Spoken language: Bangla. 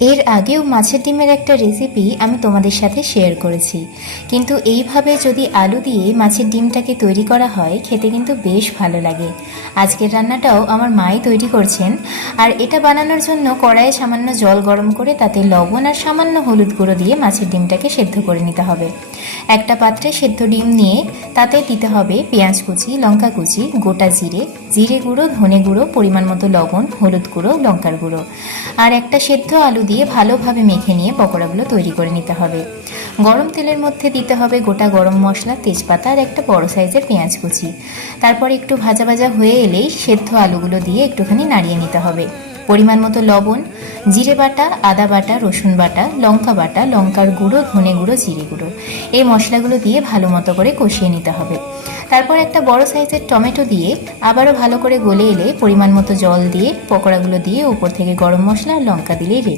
এর আগেও মাছের ডিমের একটা রেসিপি আমি তোমাদের সাথে শেয়ার করেছি, কিন্তু এইভাবে যদি আলু দিয়ে মাছের ডিমটাকে তৈরি করা হয় খেতে কিন্তু বেশ ভালো লাগে। আজকের রান্নাটাও আমার মাই তৈরি করছেন। আর এটা বানানোর জন্য কড়াইয়ে সামান্য জল গরম করে তাতে লবণ আর সামান্য হলুদ গুঁড়ো দিয়ে মাছের ডিমটাকে সেদ্ধ করে নিতে হবে। একটা পাত্রে সেদ্ধ ডিম নিয়ে তাতে দিতে হবে পেঁয়াজ কুচি, লঙ্কা কুচি, গোটা জিরে, জিরে গুঁড়ো, ধনে গুঁড়ো, পরিমাণ মতো লবণ, হলুদ গুঁড়ো, লঙ্কার গুঁড়ো আর একটা সেদ্ধ আলু দিয়ে ভালোভাবে মেখে নিয়ে পকোড়াগুলো তৈরি করে নিতে হবে। গরম তেলের মধ্যে দিতে হবে গোটা গরম মশলা, তেজপাতা আর একটা বড় সাইজের পেঁয়াজ কুচি। তারপর একটু ভাজা ভাজা হয়ে এলেই সেদ্ধ আলুগুলো দিয়ে একটুখানি নাড়িয়ে নিতে হবে। পরিমাণ মতো লবণ, জিরে বাটা, আদা বাটা, রসুন বাটা, লঙ্কা বাটা, লঙ্কার গুঁড়ো, ধনে গুঁড়ো, জিরে গুঁড়ো, এই মশলাগুলো দিয়ে ভালো মতো করে কষিয়ে নিতে হবে। তারপর একটা বড় সাইজের টমেটো দিয়ে আবারও ভালো করে গলে এলে পরিমাণ মতো জল দিয়ে পকোড়াগুলো দিয়ে উপর থেকে গরম মশলা আর লঙ্কা দিলেই রেডি।